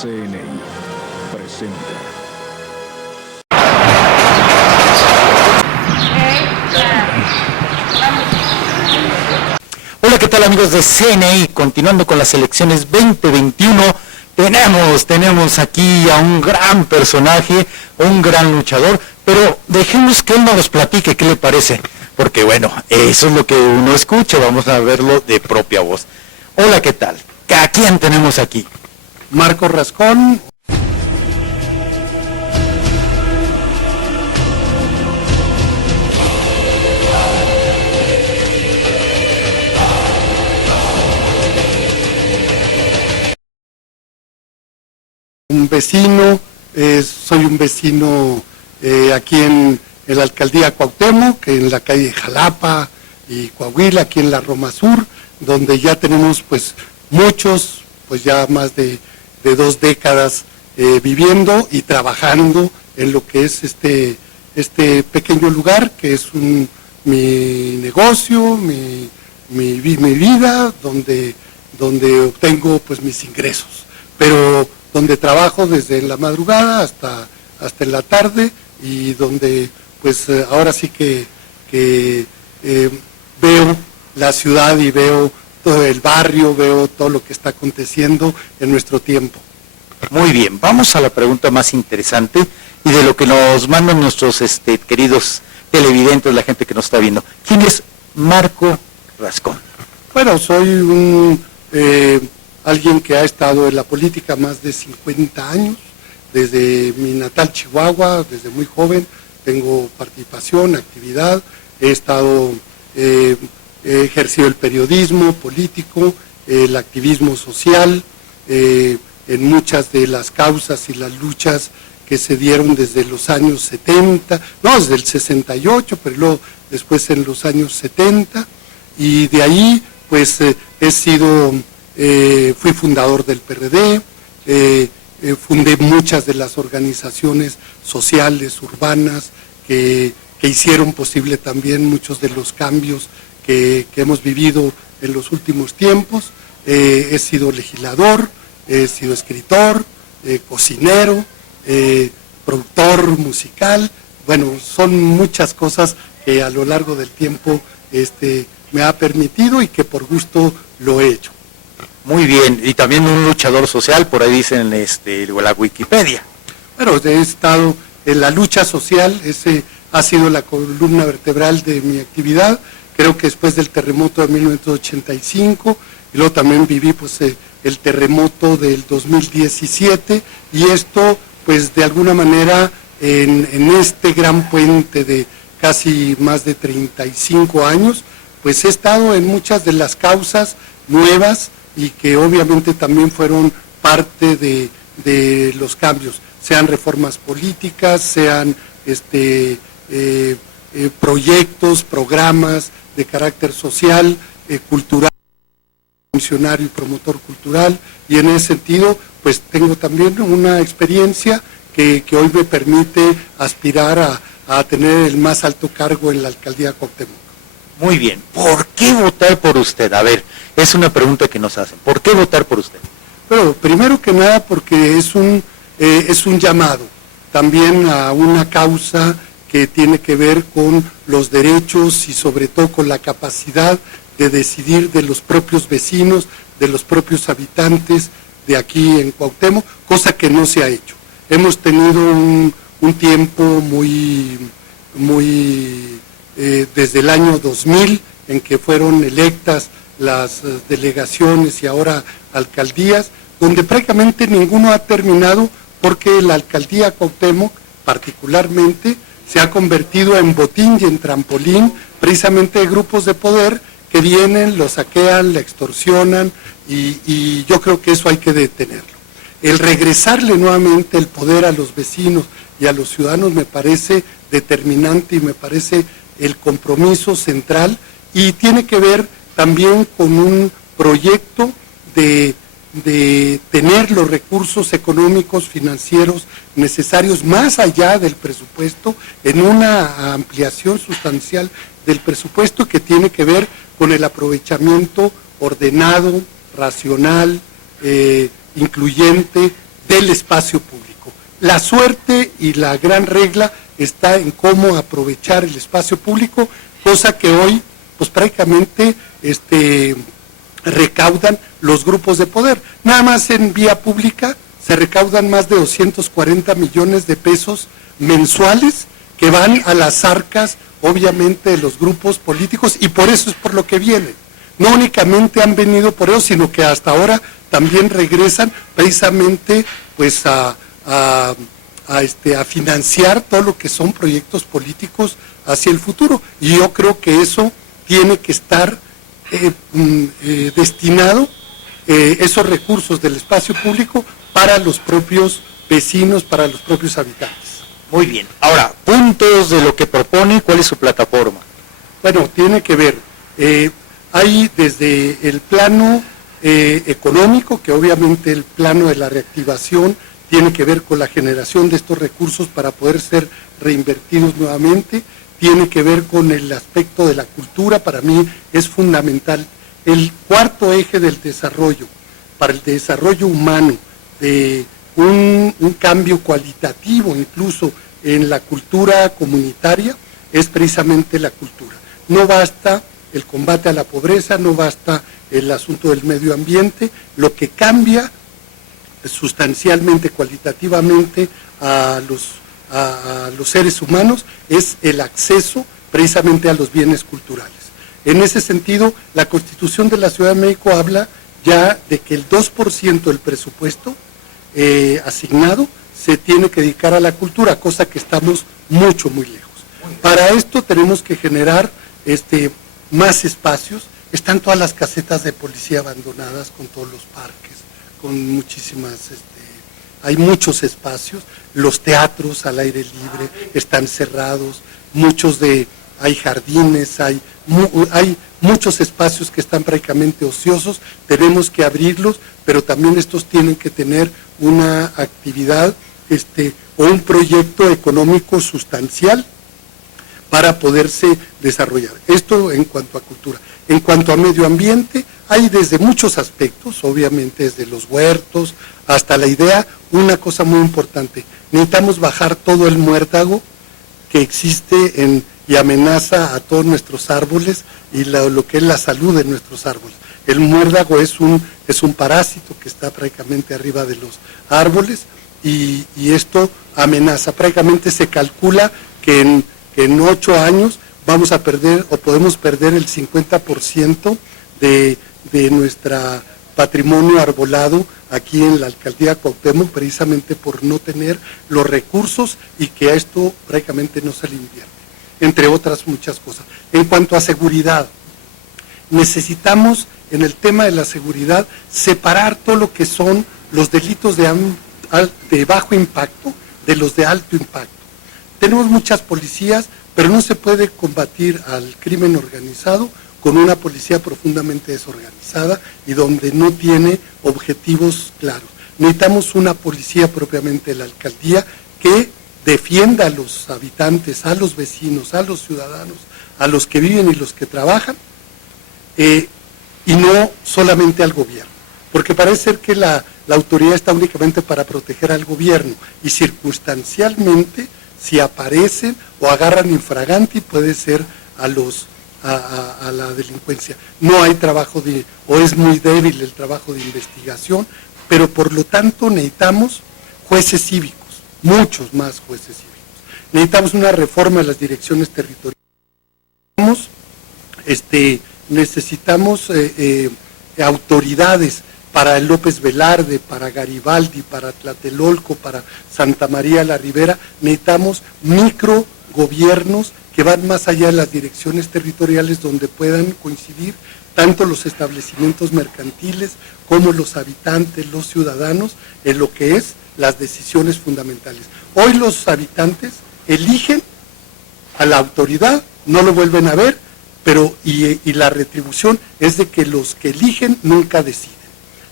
CNI presenta. Hola, ¿qué tal amigos de CNI? Continuando con las elecciones 2021, tenemos aquí a un gran personaje, un gran luchador, pero dejemos que él nos platique qué le parece, porque bueno, eso es lo que uno escucha, vamos a verlo de propia voz. Hola, ¿qué tal? ¿A quién tenemos aquí? Marco Rascón. Un vecino, soy un vecino aquí en la alcaldía Cuauhtémoc, en la calle Jalapa y Coahuila, aquí en la Roma Sur, donde ya tenemos pues muchos, pues ya más de 2 décadas viviendo y trabajando en lo que es este pequeño lugar, que es mi negocio, mi vida, donde obtengo pues mis ingresos, pero donde trabajo desde la madrugada hasta en la tarde, y donde pues ahora sí que veo la ciudad y veo todo el barrio, veo todo lo que está aconteciendo en nuestro tiempo. Muy bien, vamos a la pregunta más interesante y de lo que nos mandan nuestros queridos televidentes, la gente que nos está viendo. ¿Quién es Marco Rascón? Bueno, soy alguien que ha estado en la política más de 50 años, desde mi natal Chihuahua, desde muy joven, tengo participación, actividad, he ejercido el periodismo político, el activismo social, en muchas de las causas y las luchas que se dieron desde los años 70, desde el 68, pero luego después en los años 70, y de ahí pues fui fundador del PRD, fundé muchas de las organizaciones sociales, urbanas, que hicieron posible también muchos de los cambios que hemos vivido en los últimos tiempos. He sido legislador, he sido escritor, cocinero, productor musical. Bueno, son muchas cosas que a lo largo del tiempo me ha permitido y que por gusto lo he hecho. Muy bien, y también un luchador social, por ahí dicen la Wikipedia. Bueno, he estado en la lucha social, ese ha sido la columna vertebral de mi actividad. Creo que después del terremoto de 1985, y luego también viví pues el terremoto del 2017, y esto pues de alguna manera en este gran puente de casi más de 35 años, pues he estado en muchas de las causas nuevas y que obviamente también fueron parte de los cambios, sean reformas políticas, sean proyectos, programas de carácter social, cultural, funcionario y promotor cultural, y en ese sentido pues tengo también una experiencia que hoy me permite aspirar a tener el más alto cargo en la alcaldía Cuauhtémoc. Muy bien, ¿por qué votar por usted? A ver, es una pregunta que nos hacen, ¿por qué votar por usted? Pero primero que nada porque es un llamado también a una causa que tiene que ver con los derechos y sobre todo con la capacidad de decidir de los propios vecinos, de los propios habitantes de aquí en Cuauhtémoc, cosa que no se ha hecho. Hemos tenido un tiempo muy desde el año 2000, en que fueron electas las delegaciones y ahora alcaldías, donde prácticamente ninguno ha terminado, porque la alcaldía Cuauhtémoc particularmente se ha convertido en botín y en trampolín precisamente de grupos de poder que vienen, lo saquean, la extorsionan, y yo creo que eso hay que detenerlo. El regresarle nuevamente el poder a los vecinos y a los ciudadanos me parece determinante y me parece el compromiso central, y tiene que ver también con un proyecto de tener los recursos económicos, financieros necesarios más allá del presupuesto, en una ampliación sustancial del presupuesto que tiene que ver con el aprovechamiento ordenado, racional, incluyente del espacio público. La suerte y la gran regla está en cómo aprovechar el espacio público, cosa que hoy pues prácticamente recaudan los grupos de poder. Nada más en vía pública se recaudan más de 240 millones de pesos mensuales que van a las arcas, obviamente, de los grupos políticos, y por eso es por lo que vienen. No únicamente han venido por eso, sino que hasta ahora también regresan precisamente pues a financiar todo lo que son proyectos políticos hacia el futuro. Y yo creo que eso tiene que estar destinado, esos recursos del espacio público, para los propios vecinos, para los propios habitantes. Muy bien. Ahora, puntos de lo que propone, ¿cuál es su plataforma? Bueno, tiene que ver, hay desde el plano económico, que obviamente el plano de la reactivación tiene que ver con la generación de estos recursos para poder ser reinvertidos nuevamente, tiene que ver con el aspecto de la cultura, para mí es fundamental. El cuarto eje del desarrollo, para el desarrollo humano, de un cambio cualitativo incluso en la cultura comunitaria, es precisamente la cultura. No basta el combate a la pobreza, no basta el asunto del medio ambiente, lo que cambia sustancialmente, cualitativamente a los seres humanos es el acceso precisamente a los bienes culturales. En ese sentido, la Constitución de la Ciudad de México habla ya de que el 2% del presupuesto asignado se tiene que dedicar a la cultura, cosa que estamos muy lejos. Para esto tenemos que generar más espacios. Están todas las casetas de policía abandonadas, con todos los parques, con muchísimas, hay muchos espacios. Los teatros al aire libre están cerrados, hay jardines, hay muchos espacios que están prácticamente ociosos, tenemos que abrirlos, pero también estos tienen que tener una actividad o un proyecto económico sustancial para poderse desarrollar. Esto en cuanto a cultura. En cuanto a medio ambiente, hay desde muchos aspectos, obviamente desde los huertos hasta la idea, una cosa muy importante, necesitamos bajar todo el muérdago que existe y amenaza a todos nuestros árboles y lo que es la salud de nuestros árboles. El muérdago es un parásito que está prácticamente arriba de los árboles y esto amenaza. Prácticamente se calcula que en 8 años vamos a perder o podemos perder el 50% de nuestro patrimonio arbolado aquí en la alcaldía Cuauhtémoc, precisamente por no tener los recursos y que a esto prácticamente no se le invierte, entre otras muchas cosas. En cuanto a seguridad, necesitamos en el tema de la seguridad separar todo lo que son los delitos de bajo impacto de los de alto impacto. Tenemos muchas policías, pero no se puede combatir al crimen organizado con una policía profundamente desorganizada y donde no tiene objetivos claros. Necesitamos una policía propiamente de la alcaldía que defienda a los habitantes, a los vecinos, a los ciudadanos, a los que viven y los que trabajan, y no solamente al gobierno. Porque parece ser que la autoridad está únicamente para proteger al gobierno y circunstancialmente, si aparecen o agarran infraganti, puede ser a la delincuencia. No hay trabajo o es muy débil el trabajo de investigación, pero por lo tanto necesitamos jueces cívicos, muchos más jueces cívicos. Necesitamos una reforma de las direcciones territoriales. Necesitamos autoridades para el López Velarde, para Garibaldi, para Tlatelolco, para Santa María la Ribera. Necesitamos microgobiernos que van más allá de las direcciones territoriales, donde puedan coincidir tanto los establecimientos mercantiles como los habitantes, los ciudadanos, en lo que es las decisiones fundamentales. Hoy los habitantes eligen a la autoridad, no lo vuelven a ver, pero y la retribución es de que los que eligen nunca deciden.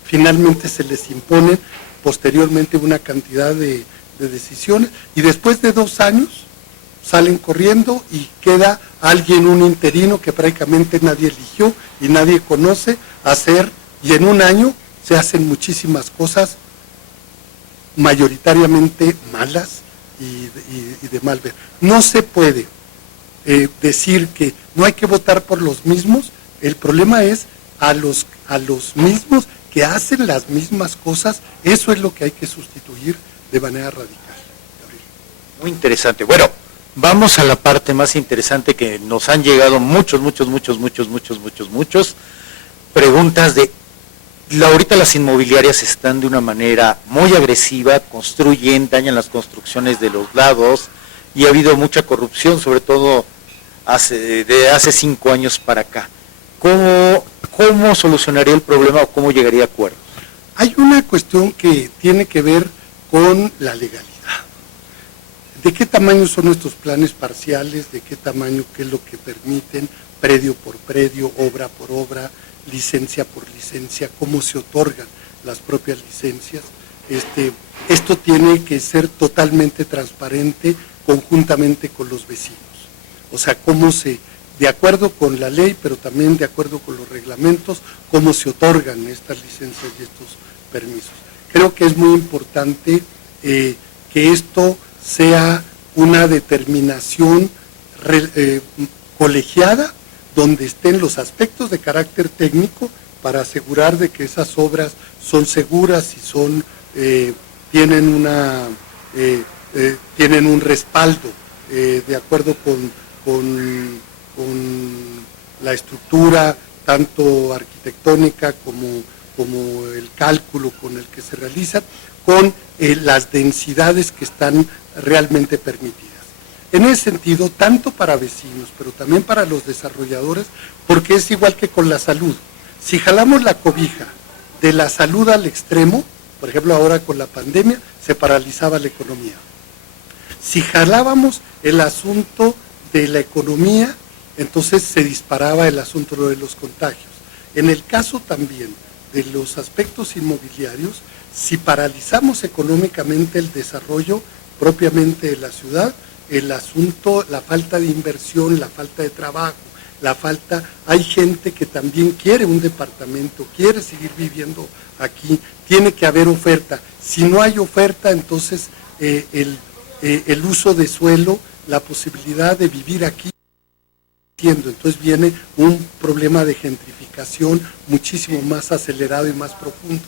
Finalmente se les impone posteriormente una cantidad de decisiones y después de 2 años salen corriendo y queda alguien, un interino que prácticamente nadie eligió y nadie conoce hacer, y en un año se hacen muchísimas cosas mayoritariamente malas y de mal ver. No se puede decir que no hay que votar por los mismos. El problema es a los mismos que hacen las mismas cosas. Eso es lo que hay que sustituir de manera radical. Gabriel. Muy interesante. Bueno, vamos a la parte más interesante, que nos han llegado muchos preguntas de... Ahorita las inmobiliarias están de una manera muy agresiva, construyen, dañan las construcciones de los lados, y ha habido mucha corrupción, sobre todo de hace 5 años para acá. ¿Cómo solucionaría el problema o cómo llegaría a acuerdos? Hay una cuestión que tiene que ver con la legalidad. ¿De qué tamaño son nuestros planes parciales? ¿De qué tamaño? ¿Qué es lo que permiten? Predio por predio, obra por obra, licencia por licencia, cómo se otorgan las propias licencias. Esto tiene que ser totalmente transparente conjuntamente con los vecinos. O sea, de acuerdo con la ley, pero también de acuerdo con los reglamentos, cómo se otorgan estas licencias y estos permisos. Creo que es muy importante que esto sea una determinación colegiada, donde estén los aspectos de carácter técnico para asegurar de que esas obras son seguras y tienen un respaldo de acuerdo con la estructura tanto arquitectónica como el cálculo con el que se realizan, con las densidades que están realmente permitidas. En ese sentido, tanto para vecinos, pero también para los desarrolladores, porque es igual que con la salud. Si jalamos la cobija de la salud al extremo, por ejemplo ahora con la pandemia, se paralizaba la economía. Si jalábamos el asunto de la economía, entonces se disparaba el asunto de los contagios. En el caso también de los aspectos inmobiliarios, si paralizamos económicamente el desarrollo propiamente de la ciudad, el asunto, la falta de inversión, la falta de trabajo, hay gente que también quiere un departamento, quiere seguir viviendo aquí, tiene que haber oferta. Si no hay oferta, entonces el uso de suelo, la posibilidad de vivir aquí, entonces viene un problema de gentrificación muchísimo más acelerado y más profundo.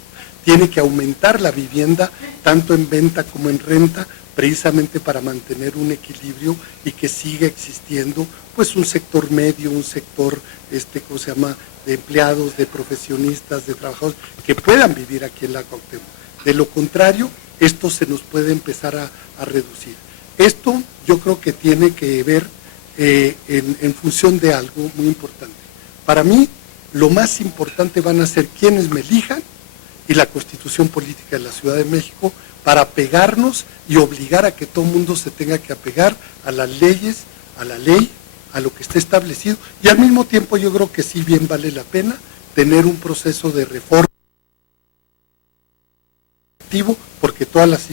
Tiene que aumentar la vivienda, tanto en venta como en renta, precisamente para mantener un equilibrio y que siga existiendo pues un sector medio, un sector de empleados, de profesionistas, de trabajadores que puedan vivir aquí en la Cuauhtémoc. De lo contrario, esto se nos puede empezar a reducir. Esto yo creo que tiene que ver en función de algo muy importante. Para mí, lo más importante van a ser quienes me elijan y la Constitución Política de la Ciudad de México, para pegarnos y obligar a que todo el mundo se tenga que apegar a las leyes, a la ley, a lo que está establecido, y al mismo tiempo yo creo que sí bien vale la pena tener un proceso de reforma activo, porque todas las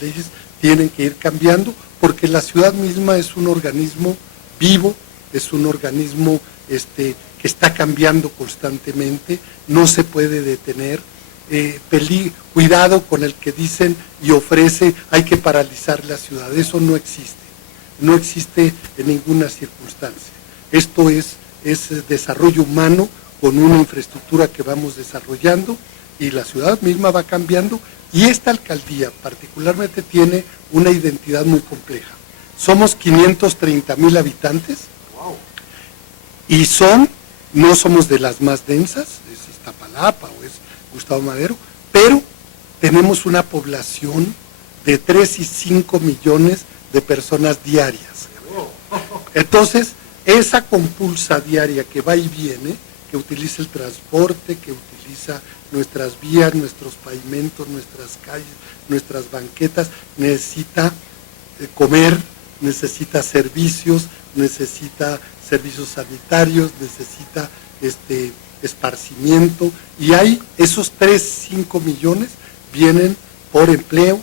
leyes tienen que ir cambiando, porque la ciudad misma es un organismo vivo, es un organismo que está cambiando constantemente, no se puede detener. Cuidado con el que dicen y ofrece hay que paralizar la ciudad, eso no existe en ninguna circunstancia. Esto es desarrollo humano con una infraestructura que vamos desarrollando y la ciudad misma va cambiando, y esta alcaldía particularmente tiene una identidad muy compleja. Somos 530,000 habitantes y no somos de las más densas, es Iztapalapa o es Gustavo Madero, pero tenemos una población de 3 y 5 millones de personas diarias. Entonces, esa compulsa diaria que va y viene, que utiliza el transporte, que utiliza nuestras vías, nuestros pavimentos, nuestras calles, nuestras banquetas, necesita comer, necesita servicios sanitarios, necesita esparcimiento, y hay esos 5 millones vienen por empleo,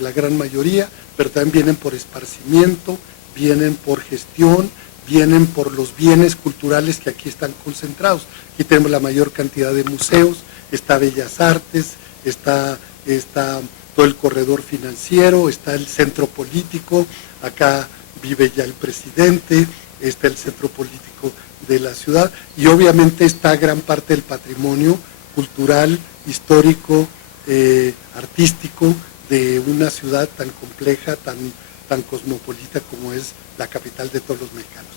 la gran mayoría, pero también vienen por esparcimiento, vienen por gestión, vienen por los bienes culturales que aquí están concentrados. Aquí tenemos la mayor cantidad de museos, está Bellas Artes, está está todo el corredor financiero, está el centro político, acá vive ya el presidente, está el centro político de la ciudad y obviamente está gran parte del patrimonio cultural, histórico, artístico de una ciudad tan compleja, tan cosmopolita como es la capital de todos los mexicanos.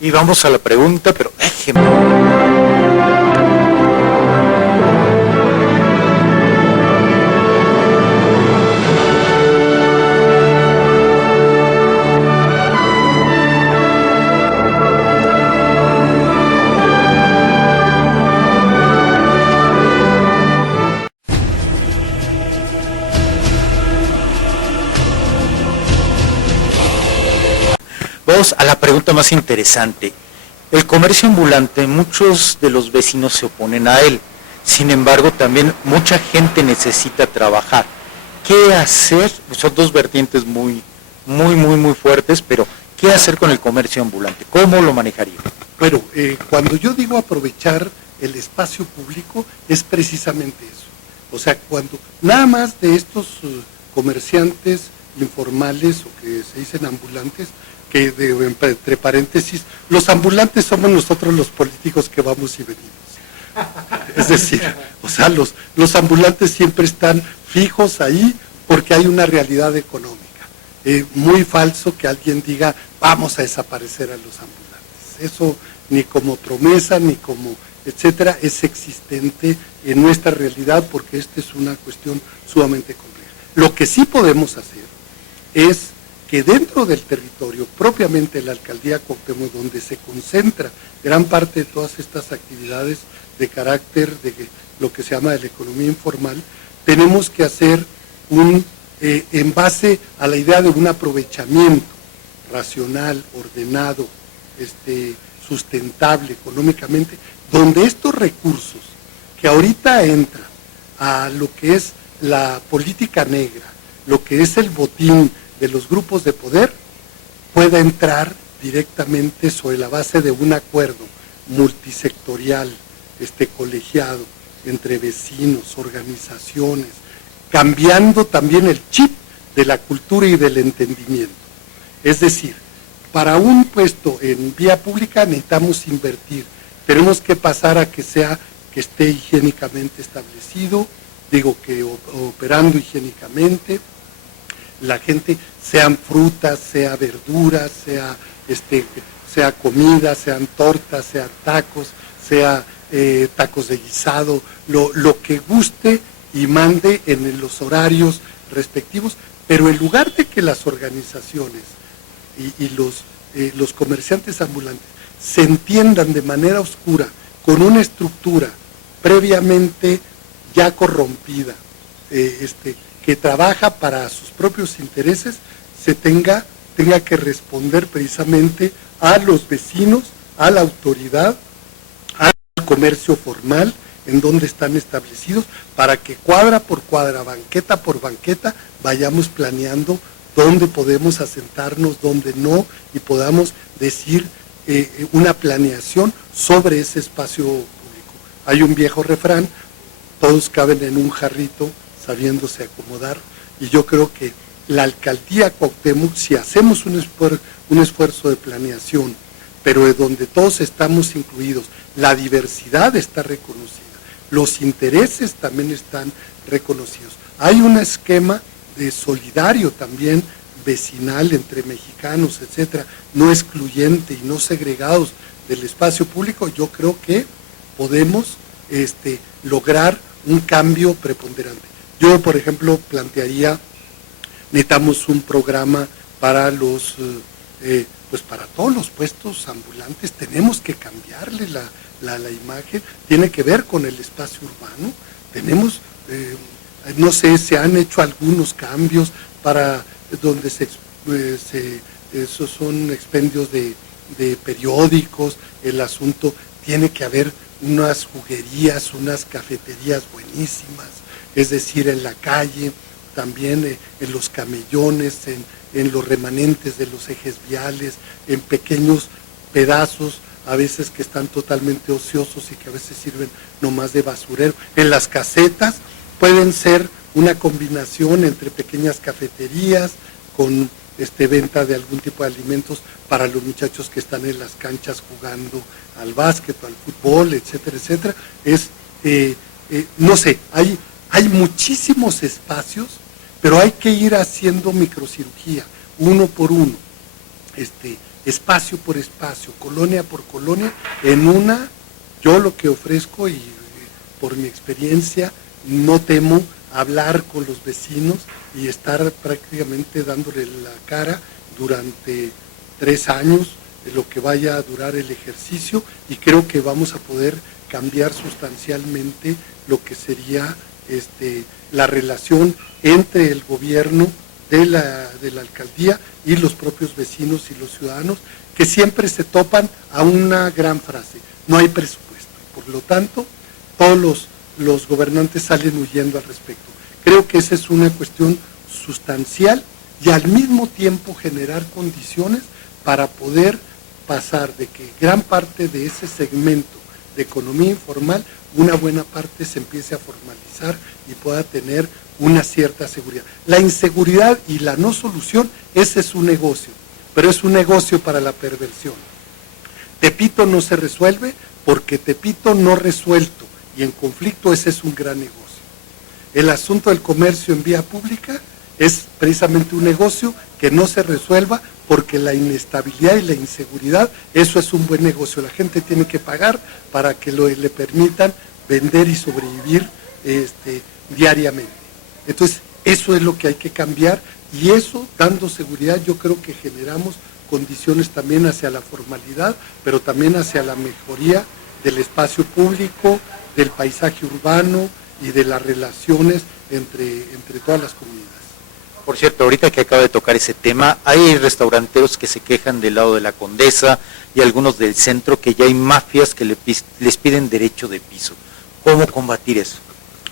Y vamos a la pregunta, pero déjeme. Vamos a la pregunta más interesante. El comercio ambulante, muchos de los vecinos se oponen a él. Sin embargo, también mucha gente necesita trabajar. ¿Qué hacer? Son dos vertientes muy fuertes, pero ¿qué hacer con el comercio ambulante? ¿Cómo lo manejaría? Bueno, cuando yo digo aprovechar el espacio público, es precisamente eso. O sea, cuando nada más de estos comerciantes informales o que se dicen ambulantes, que entre paréntesis, los ambulantes somos nosotros los políticos que vamos y venimos. Es decir, o sea, los ambulantes siempre están fijos ahí porque hay una realidad económica. Muy falso que alguien diga, vamos a desaparecer a los ambulantes. Eso ni como promesa, ni como etcétera, es existente en nuestra realidad porque esta es una cuestión sumamente compleja. Lo que sí podemos hacer es que dentro del territorio, propiamente la Alcaldía Cuauhtémoc, donde se concentra gran parte de todas estas actividades de carácter de lo que se llama de la economía informal, tenemos que hacer en base a la idea de un aprovechamiento racional, ordenado, sustentable económicamente, donde estos recursos que ahorita entran a lo que es la política negra, lo que es el botín de los grupos de poder, pueda entrar directamente sobre la base de un acuerdo multisectorial, colegiado, entre vecinos, organizaciones, cambiando también el chip de la cultura y del entendimiento. Es decir, para un puesto en vía pública necesitamos invertir, tenemos que pasar a que esté higiénicamente establecido, que operando higiénicamente, la gente, sean frutas, sea verduras, sea comida, sean tortas, sean tacos, sea tacos de guisado, lo que guste y mande en los horarios respectivos, pero en lugar de que las organizaciones y los comerciantes ambulantes se entiendan de manera oscura con una estructura previamente ya corrompida, que trabaja para sus propios intereses, se tenga que responder precisamente a los vecinos, a la autoridad, al comercio formal, en donde están establecidos, para que cuadra por cuadra, banqueta por banqueta, vayamos planeando dónde podemos asentarnos, dónde no, y podamos decir una planeación sobre ese espacio público. Hay un viejo refrán, todos caben en un jarrito, sabiéndose acomodar, y yo creo que la Alcaldía Cuauhtémoc, si hacemos un esfuerzo de planeación, pero de donde todos estamos incluidos, la diversidad está reconocida, los intereses también están reconocidos. Hay un esquema de solidario también, vecinal, entre mexicanos, etcétera, no excluyente y no segregados del espacio público. Yo creo que podemos lograr un cambio preponderante. Yo, por ejemplo, plantearía, necesitamos un programa para para todos los puestos ambulantes, tenemos que cambiarle la imagen, tiene que ver con el espacio urbano, tenemos, no sé, se han hecho algunos cambios para donde esos son expendios de periódicos, el asunto, tiene que haber unas juguerías, unas cafeterías buenísimas, es decir, en la calle, también en los camellones, en los remanentes de los ejes viales, en pequeños pedazos, a veces que están totalmente ociosos y que a veces sirven nomás de basurero, en las casetas, pueden ser una combinación entre pequeñas cafeterías con venta de algún tipo de alimentos para los muchachos que están en las canchas jugando al básquet o al fútbol, etcétera, etcétera. No sé, hay muchísimos espacios, pero hay que ir haciendo microcirugía, uno por uno, espacio por espacio, colonia por colonia. Yo lo que ofrezco, y por mi experiencia, no temo hablar con los vecinos y estar prácticamente dándole la cara durante 3 años, lo que vaya a durar el ejercicio, y creo que vamos a poder cambiar sustancialmente lo que sería la relación entre el gobierno de la alcaldía y los propios vecinos y los ciudadanos, que siempre se topan a una gran frase: no hay presupuesto. Por lo tanto, todos los gobernantes salen huyendo al respecto. Creo que esa es una cuestión sustancial, y al mismo tiempo generar condiciones para poder pasar de que gran parte de ese segmento de economía informal, una buena parte se empiece a formalizar y pueda tener una cierta seguridad. La inseguridad y la no solución, ese es un negocio, pero es un negocio para la perversión. Tepito no se resuelve porque Tepito no resuelto y en conflicto, ese es un gran negocio. El asunto del comercio en vía pública es precisamente un negocio que no se resuelva, porque la inestabilidad y la inseguridad, eso es un buen negocio. La gente tiene que pagar para que le permitan vender y sobrevivir diariamente. Entonces, eso es lo que hay que cambiar, y eso, dando seguridad, yo creo que generamos condiciones también hacia la formalidad, pero también hacia la mejoría del espacio público, del paisaje urbano y de las relaciones entre todas las comunidades. Por cierto, ahorita que acaba de tocar ese tema, hay restauranteros que se quejan del lado de la Condesa y algunos del centro que ya hay mafias que les piden derecho de piso. ¿Cómo combatir eso?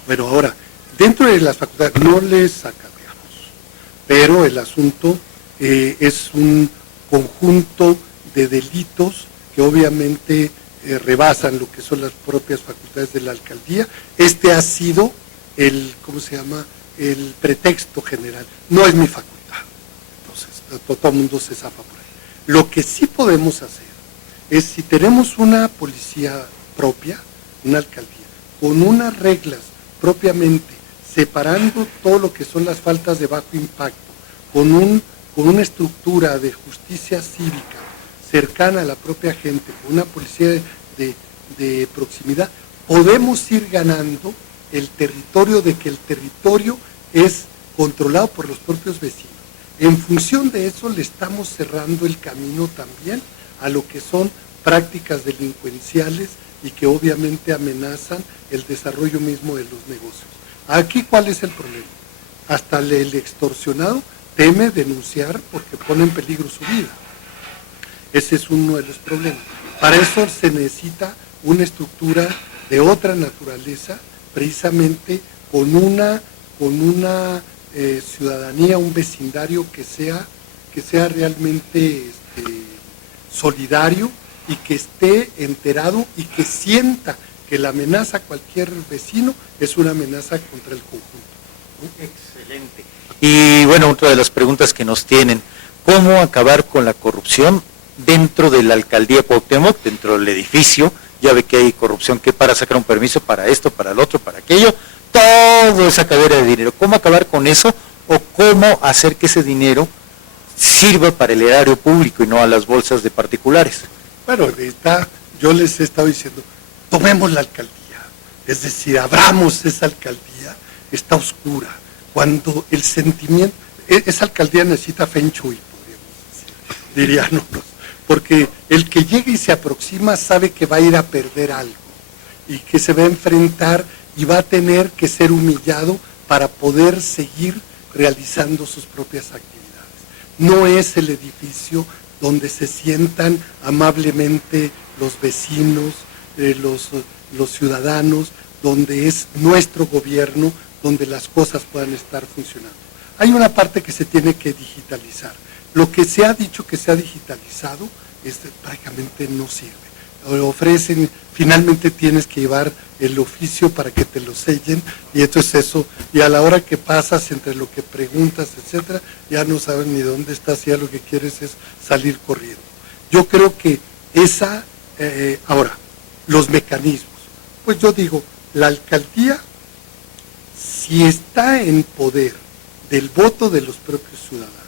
Bueno, ahora, dentro de las facultades no les acarreamos, pero el asunto es un conjunto de delitos que obviamente rebasan lo que son las propias facultades de la alcaldía. Ha sido el pretexto general. No es mi facultad. Entonces, todo el mundo se zafa por ahí. Lo que sí podemos hacer es, si tenemos una policía propia, una alcaldía, con unas reglas propiamente, separando todo lo que son las faltas de bajo impacto, con una estructura de justicia cívica cercana a la propia gente, con una policía de proximidad, podemos ir ganando el territorio, de que el territorio es controlado por los propios vecinos. En función de eso, le estamos cerrando el camino también a lo que son prácticas delincuenciales y que obviamente amenazan el desarrollo mismo de los negocios. Aquí, ¿cuál es el problema? Hasta el extorsionado teme denunciar porque pone en peligro su vida. Ese es uno de los problemas. Para eso se necesita una estructura de otra naturaleza, precisamente con una ciudadanía, un vecindario que sea realmente solidario y que esté enterado y que sienta que la amenaza a cualquier vecino es una amenaza contra el conjunto. Excelente. Y bueno, otra de las preguntas que nos tienen: ¿cómo acabar con la corrupción dentro de la alcaldía Cuauhtémoc, dentro del edificio? Ya ve que hay corrupción, que para sacar un permiso, para esto, para el otro, para aquello, toda esa cadera de dinero. ¿Cómo acabar con eso, o cómo hacer que ese dinero sirva para el erario público y no a las bolsas de particulares? Bueno, yo les he estado diciendo, tomemos la alcaldía, es decir, abramos esa alcaldía, está oscura, cuando el sentimiento, esa alcaldía necesita feng shui, podríamos decir, dirían unos, porque el que llegue y se aproxima sabe que va a ir a perder algo, y que se va a enfrentar y va a tener que ser humillado para poder seguir realizando sus propias actividades. No es el edificio donde se sientan amablemente los vecinos, los ciudadanos, donde es nuestro gobierno, donde las cosas puedan estar funcionando. Hay una parte que se tiene que digitalizar. Lo que se ha dicho que se ha digitalizado prácticamente no sirve. ofrecen, finalmente tienes que llevar el oficio para que te lo sellen, y entonces eso, y a la hora que pasas entre lo que preguntas, etcétera, ya no sabes ni dónde estás, ya lo que quieres es salir corriendo. Yo creo que ahora, los mecanismos, pues yo digo, la alcaldía, si está en poder del voto de los propios ciudadanos,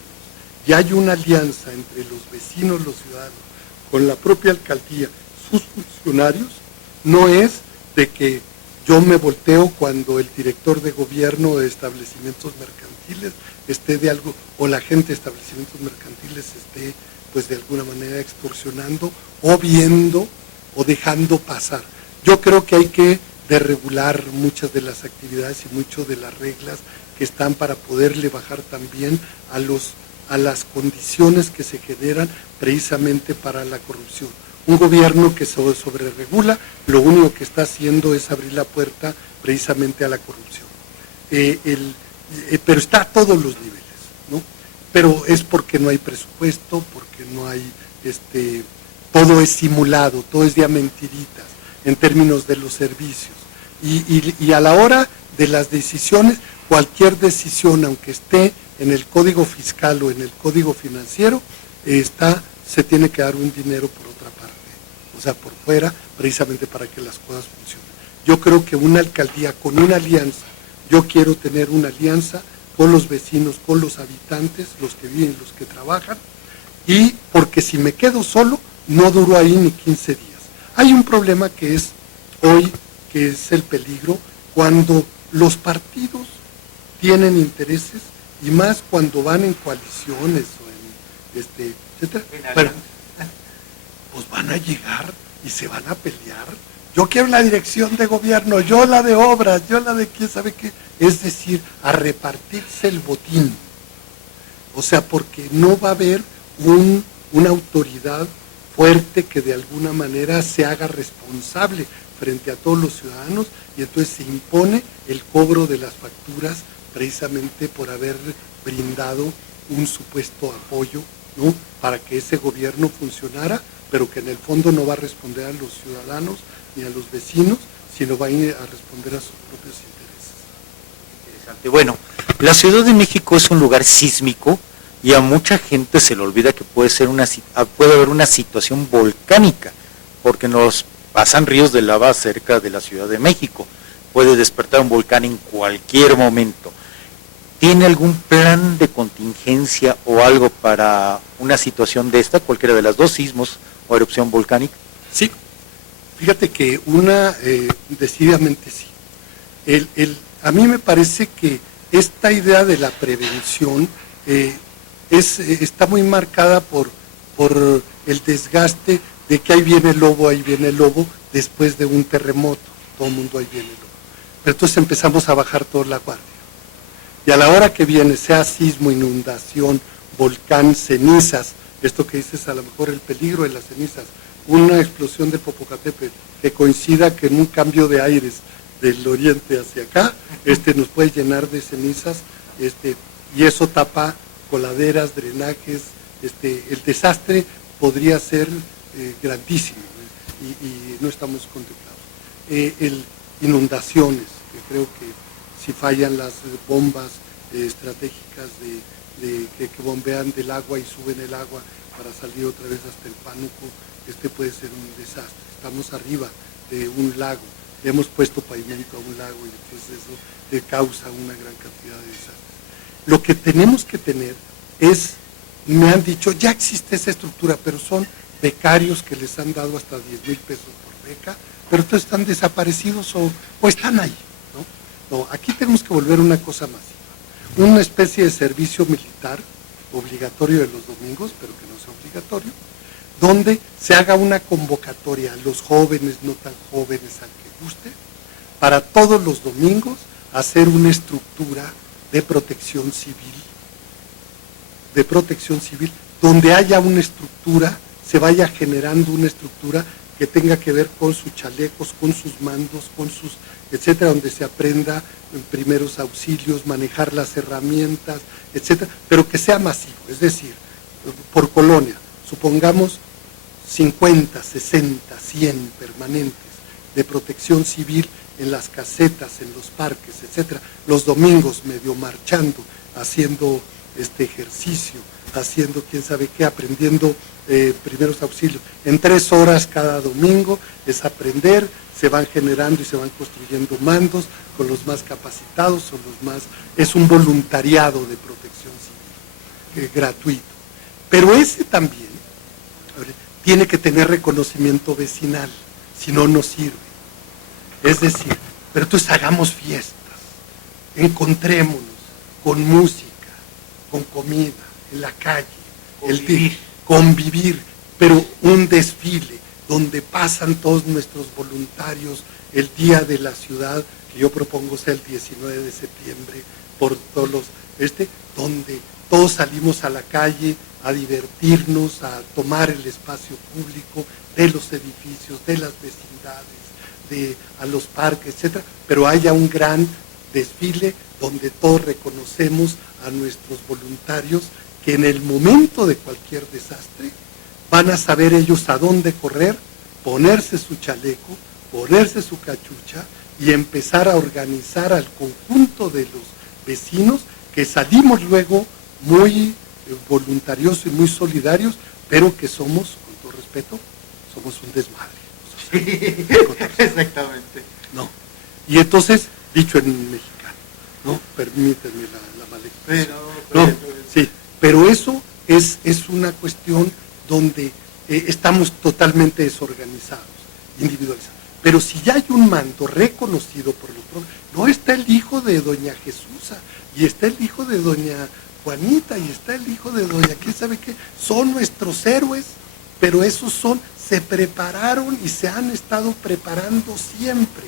y hay una alianza entre los vecinos, los ciudadanos, con la propia alcaldía, sus funcionarios, no es de que yo me volteo cuando el director de gobierno de establecimientos mercantiles esté de algo, o la gente de establecimientos mercantiles esté pues de alguna manera extorsionando o viendo o dejando pasar. Yo creo que hay que regular muchas de las actividades y muchas de las reglas que están para poderle bajar también a las condiciones que se generan precisamente para la corrupción. Un gobierno que sobreregula, lo único que está haciendo es abrir la puerta precisamente a la corrupción. Pero está a todos los niveles, ¿no? Pero es porque no hay presupuesto, porque no hay, todo es simulado, todo es de a mentiritas en términos de los servicios. Y a la hora de las decisiones, cualquier decisión, aunque esté en el código fiscal o en el código financiero, se tiene que dar un dinero por otra parte, o sea, por fuera, precisamente para que las cosas funcionen. Yo creo que una alcaldía con una alianza, yo quiero tener una alianza con los vecinos, con los habitantes, los que viven, los que trabajan, y porque si me quedo solo, no duro ahí ni 15 días. Hay un problema que es hoy, que es el peligro, cuando los partidos tienen intereses, y más cuando van en coaliciones o en etcétera, pues van a llegar y se van a pelear. Yo quiero la dirección de gobierno, yo la de obras, yo la de quién sabe qué. Es decir, a repartirse el botín. O sea, porque no va a haber una autoridad fuerte que de alguna manera se haga responsable frente a todos los ciudadanos, y entonces se impone el cobro de las facturas precisamente por haber brindado un supuesto apoyo, ¿no?, para que ese gobierno funcionara, pero que en el fondo no va a responder a los ciudadanos ni a los vecinos, sino va a ir a responder a sus propios intereses. Interesante. Bueno, la Ciudad de México es un lugar sísmico y a mucha gente se le olvida que puede haber una situación volcánica, porque nos pasan ríos de lava cerca de la Ciudad de México. Puede despertar un volcán en cualquier momento. ¿Tiene algún plan de contingencia o algo para una situación de esta, cualquiera de las dos, sismos o erupción volcánica? Sí, fíjate que decididamente sí. A mí me parece que esta idea de la prevención está muy marcada por el desgaste de que ahí viene el lobo, después de un terremoto, todo el mundo ahí viene el lobo. Pero entonces empezamos a bajar toda la guardia. Y a la hora que viene, sea sismo, inundación, volcán, cenizas, esto que dices, a lo mejor el peligro de las cenizas, una explosión de Popocatépetl que coincida que en un cambio de aires del oriente hacia acá, nos puede llenar de cenizas, y eso tapa coladeras, drenajes, el desastre podría ser grandísimo, y no estamos contemplados. Inundaciones, que creo que si fallan las bombas estratégicas que bombean del agua y suben el agua para salir otra vez hasta el Pánuco, puede ser un desastre. Estamos arriba de un lago, le hemos puesto pavimento a un lago, y entonces eso causa una gran cantidad de desastres. Lo que tenemos que tener me han dicho, ya existe esa estructura, pero son becarios que les han dado hasta 10,000 pesos por beca, pero todos están desaparecidos o están ahí, ¿no? No, aquí tenemos que volver una cosa masiva, una especie de servicio militar obligatorio de los domingos, pero que no sea obligatorio, donde se haga una convocatoria a los jóvenes, no tan jóvenes, al que guste, para todos los domingos hacer una estructura de protección civil, donde haya una estructura, se vaya generando una estructura que tenga que ver con sus chalecos, con sus mandos, con sus, etcétera, donde se aprenda en primeros auxilios, manejar las herramientas, etcétera, pero que sea masivo, es decir, por colonia, supongamos 50, 60, 100 permanentes de protección civil en las casetas, en los parques, etcétera, los domingos medio marchando, haciendo este ejercicio, haciendo quién sabe qué, aprendiendo primeros auxilios. En 3 horas cada domingo es aprender, se van generando y se van construyendo mandos con los más capacitados, son los más, es un voluntariado de protección civil, gratuito. Pero ese también tiene que tener reconocimiento vecinal, si no, no sirve. Es decir, pero entonces hagamos fiestas, encontrémonos con música, con comida, en la calle, convivir, pero un desfile donde pasan todos nuestros voluntarios el día de la ciudad, que yo propongo sea el 19 de septiembre, por todos los, donde todos salimos a la calle a divertirnos, a tomar el espacio público de los edificios, de las vecindades, a los parques, etcétera, pero haya un gran desfile donde todos reconocemos a nuestros voluntarios que en el momento de cualquier desastre van a saber ellos a dónde correr, ponerse su chaleco, ponerse su cachucha y empezar a organizar al conjunto de los vecinos que salimos luego muy voluntariosos y muy solidarios, pero que somos, con todo respeto, somos un desmadre. Sí, exactamente. No. Y entonces, dicho en mexicano, ¿no? Permítanme la mala expresión. No, sí, pero eso es una cuestión donde estamos totalmente desorganizados, individualizados. Pero si ya hay un mando reconocido por los propios, no está el hijo de doña Jesusa, y está el hijo de doña Juanita, y está el hijo de doña, ¿quién sabe qué? Son nuestros héroes, pero esos se prepararon y se han estado preparando siempre.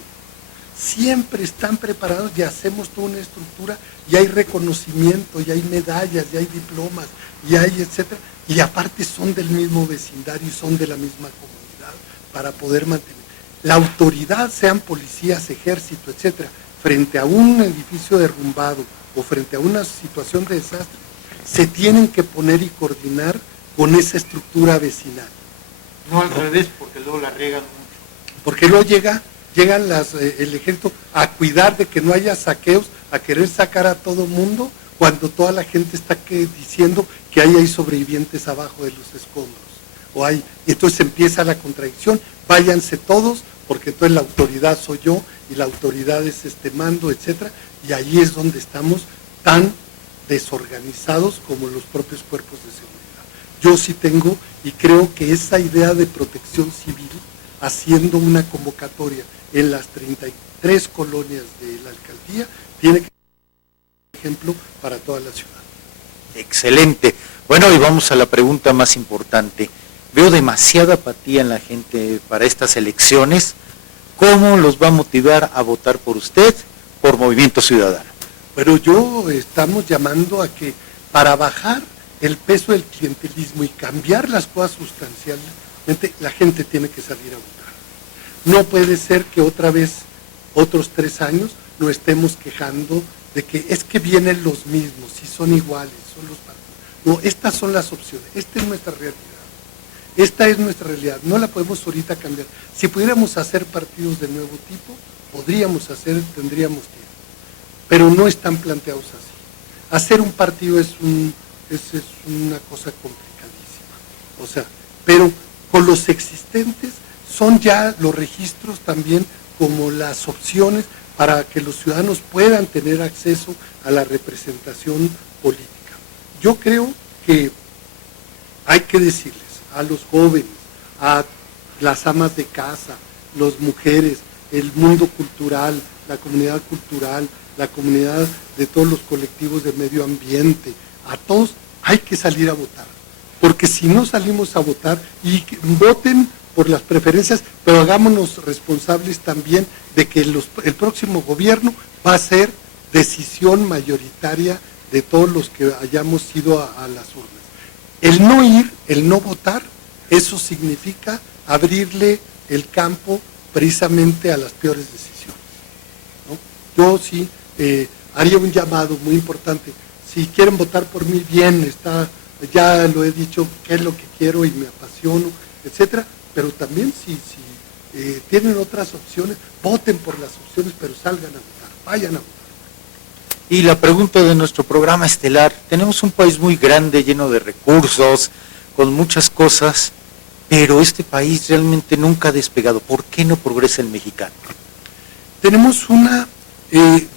Siempre están preparados y hacemos toda una estructura y hay reconocimiento, y hay medallas, y hay diplomas, y hay etcétera. Y aparte son del mismo vecindario y son de la misma comunidad para poder mantener. La autoridad, sean policías, ejército, etcétera, frente a un edificio derrumbado o frente a una situación de desastre, se tienen que poner y coordinar con esa estructura vecinal. No al revés, porque luego la riegan mucho. Porque luego llegan el ejército a cuidar de que no haya saqueos, a querer sacar a todo mundo, cuando toda la gente está diciendo que ahí hay sobrevivientes abajo de los escombros. Y entonces empieza la contradicción, váyanse todos, porque entonces la autoridad soy yo, y la autoridad es este mando, etcétera, y ahí es donde estamos tan desorganizados como los propios cuerpos de seguridad. Yo sí tengo, y creo que esa idea de protección civil, haciendo una convocatoria en las 33 colonias de la alcaldía, tiene que ser un ejemplo para toda la ciudad. Excelente. Bueno, y vamos a la pregunta más importante. Veo demasiada apatía en la gente para estas elecciones. ¿Cómo los va a motivar a votar por usted, por Movimiento Ciudadano? Pero estamos llamando a que para bajar el peso del clientelismo y cambiar las cosas sustancialmente, la gente tiene que salir a votar. No puede ser que otra vez, otros 3 años, nos estemos quejando de que es que vienen los mismos, si son iguales, son los partidos. No, estas son las opciones, esta es nuestra realidad. Esta es nuestra realidad, no la podemos ahorita cambiar. Si pudiéramos hacer partidos de nuevo tipo, tendríamos tiempo. Pero no están planteados así. Hacer un partido es una cosa complicadísima. Pero con los existentes son ya los registros también como las opciones para que los ciudadanos puedan tener acceso a la representación política. Yo creo que hay que decirles a los jóvenes, a las amas de casa, las mujeres, el mundo cultural, la comunidad de todos los colectivos de medio ambiente, a todos hay que salir a votar. Porque si no salimos a votar, y voten por las preferencias, pero hagámonos responsables también de que el próximo gobierno va a ser decisión mayoritaria de todos los que hayamos ido a las urnas. El no ir, el no votar, eso significa abrirle el campo precisamente a las peores decisiones, ¿no? Yo sí haría un llamado muy importante. Si quieren votar por mí, bien, ya lo he dicho, qué es lo que quiero y me apasiono, etcétera, pero también si tienen otras opciones, voten por las opciones, pero salgan a votar, vayan a votar. Y la pregunta de nuestro programa estelar, tenemos un país muy grande, lleno de recursos, con muchas cosas, pero este país realmente nunca ha despegado. ¿Por qué no progresa el mexicano? Tenemos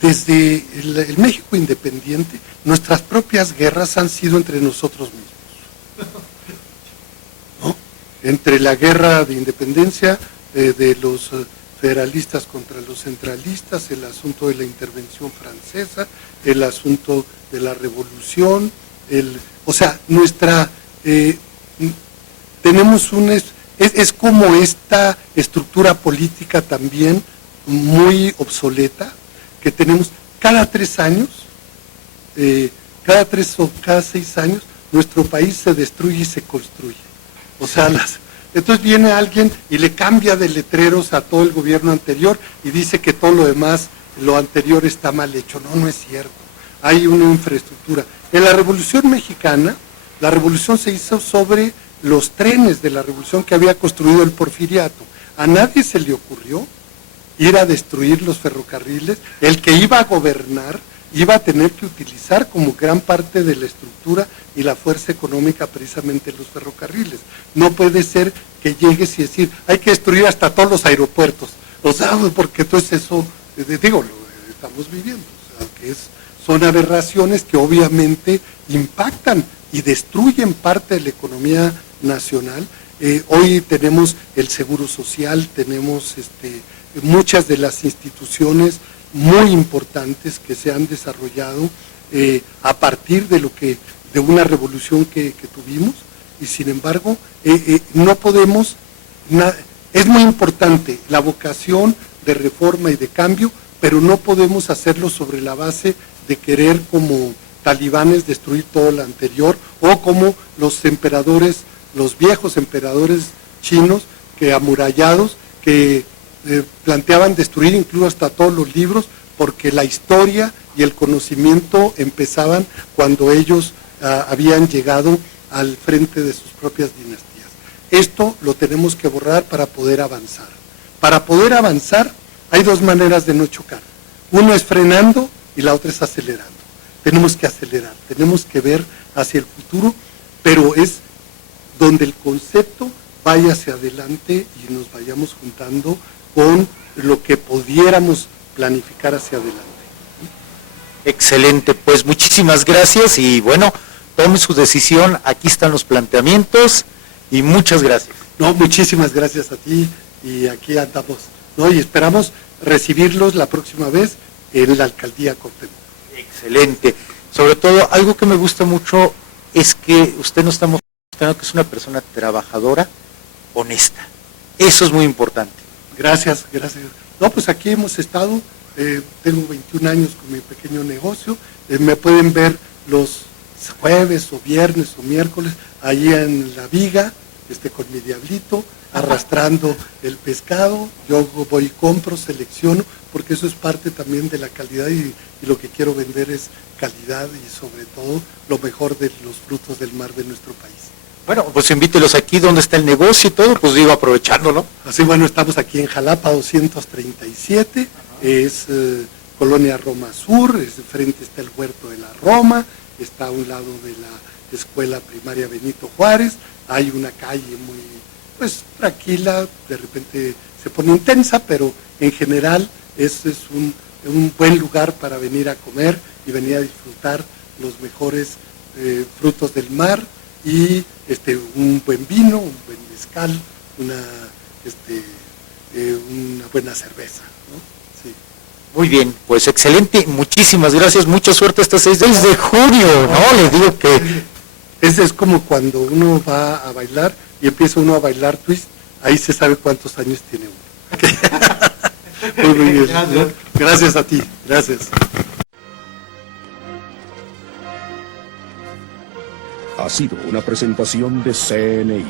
desde el México independiente, nuestras propias guerras han sido entre nosotros mismos, ¿no? Entre la guerra de independencia de los federalistas contra los centralistas, el asunto de la intervención francesa, el asunto de la revolución, tenemos es como esta estructura política también muy obsoleta, que tenemos cada 3 años, cada 3 o cada 6 años, nuestro país se destruye y se construye. O sea, entonces viene alguien y le cambia de letreros a todo el gobierno anterior y dice que todo lo demás, lo anterior está mal hecho. No, no es cierto. Hay una infraestructura. En la Revolución Mexicana, la revolución se hizo sobre los trenes de la revolución que había construido el Porfiriato. A nadie se le ocurrió ir a destruir los ferrocarriles. El que iba a gobernar iba a tener que utilizar como gran parte de la estructura y la fuerza económica precisamente los ferrocarriles. No puede ser que llegues y decir, hay que destruir hasta todos los aeropuertos. O sea, porque entonces eso, lo estamos viviendo. O sea, que son aberraciones que obviamente impactan y destruyen parte de la economía nacional. Hoy tenemos el Seguro Social, tenemos muchas de las instituciones muy importantes que se han desarrollado a partir de una revolución que tuvimos, y sin embargo no podemos, es muy importante la vocación de reforma y de cambio, pero no podemos hacerlo sobre la base de querer como talibanes destruir todo lo anterior, o como los emperadores, los viejos emperadores chinos que amurallados, que planteaban destruir incluso hasta todos los libros, porque la historia y el conocimiento empezaban cuando ellos habían llegado al frente de sus propias dinastías. Esto lo tenemos que borrar para poder avanzar. Para poder avanzar hay 2 maneras de no chocar. Uno es frenando y la otra es acelerando. Tenemos que acelerar, tenemos que ver hacia el futuro, pero es donde el concepto vaya hacia adelante y nos vayamos juntando con lo que pudiéramos planificar hacia adelante. Excelente, pues muchísimas gracias y bueno, tome su decisión, aquí están los planteamientos y muchas gracias. No, muchísimas gracias a ti y aquí andamos, ¿no? Y esperamos recibirlos la próxima vez en la Alcaldía Cuauhtémoc. Excelente, sobre todo algo que me gusta mucho es que usted nos está mostrando que es una persona trabajadora, honesta, eso es muy importante. Gracias, gracias. No, pues aquí hemos estado, tengo 21 años con mi pequeño negocio, me pueden ver los jueves o viernes o miércoles ahí en la viga, con mi diablito, arrastrando el pescado. Yo voy y compro, selecciono, porque eso es parte también de la calidad y lo que quiero vender es calidad y sobre todo lo mejor de los frutos del mar de nuestro país. Bueno, pues invítelos aquí donde está el negocio y todo, pues digo, aprovechándolo. Así, bueno, estamos aquí en Jalapa 237, es Colonia Roma Sur, frente está el Huerto de la Roma, está a un lado de la Escuela Primaria Benito Juárez, hay una calle muy, pues, tranquila, de repente se pone intensa, pero en general es un buen lugar para venir a comer y venir a disfrutar los mejores frutos del mar, y un buen vino, un buen mezcal, una buena cerveza, ¿no? Sí. Muy bien, pues excelente, muchísimas gracias, mucha suerte este 6 de junio, ¿no? Les digo que... Es como cuando uno va a bailar y empieza uno a bailar twist, ahí se sabe cuántos años tiene uno. Muy bien, ¿no? Gracias a ti, gracias. Ha sido una presentación de CNI.